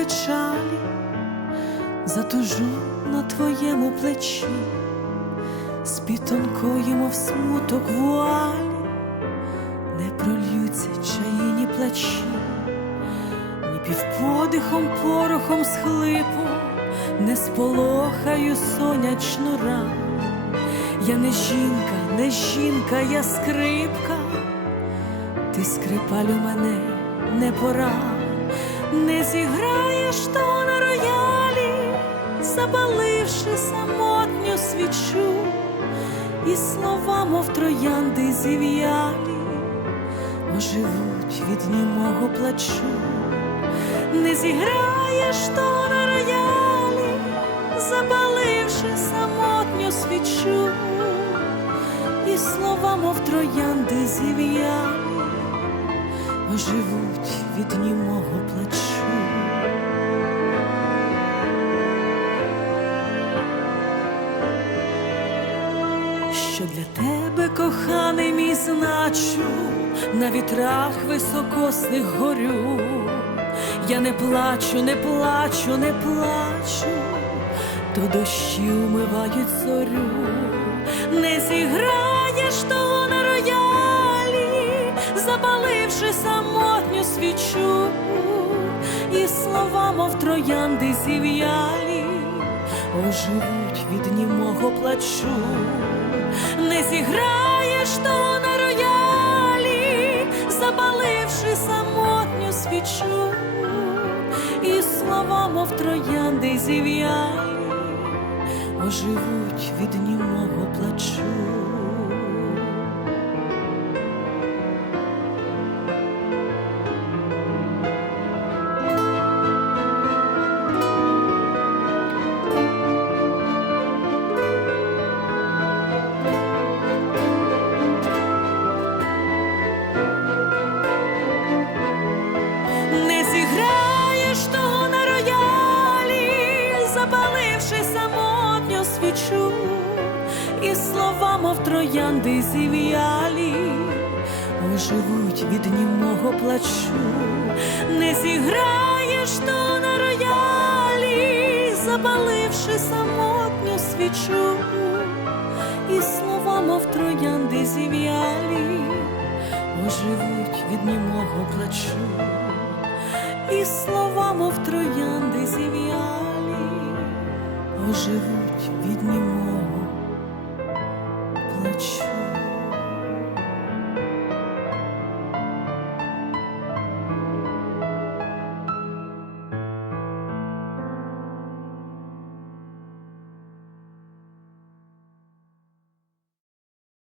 печалі, затужу на твоєму плечі, тонкої, мов смуток вуалі, не прольються чаїні плачі, ні півподихом, порохом схлипу, не сполохаю сонячну рану. Я не жінка, не жінка, я скрипка, ти скрипалю мене не пора, не зіграєш то на роялі, запаливши самотню свічу, і слова, мов троянди зів'ялі, оживуть від німого плачу, не зіграєш то на роялі, запаливши самотню свічу, і слова, мов троянди зів'ялі, оживуть від німого плачу. Що для тебе, коханий мій, значу, на вітрах високосних горю. Я не плачу, не плачу, не плачу, то дощі умивають зорю, не зіграєш того на роялі, запаливши свічу, і слова, мов троянди зів'ялі, оживуть від німого плачу, не зіграєш того на роялі, запаливши самотню свічу, і слова, мов троянди зів'ялі, оживуть від німого плачу. Не зіграєш того на роялі, запаливши самотню свічу, і слова, мов троянди зів'ялі, оживуть від німого плачу, не зіграєш того на роялі, запаливши самотню свічу, і слова, мов троянди зів'ялі, оживуть від німого плачу і слова, мов троянди зів'ялі, оживуть від плачу.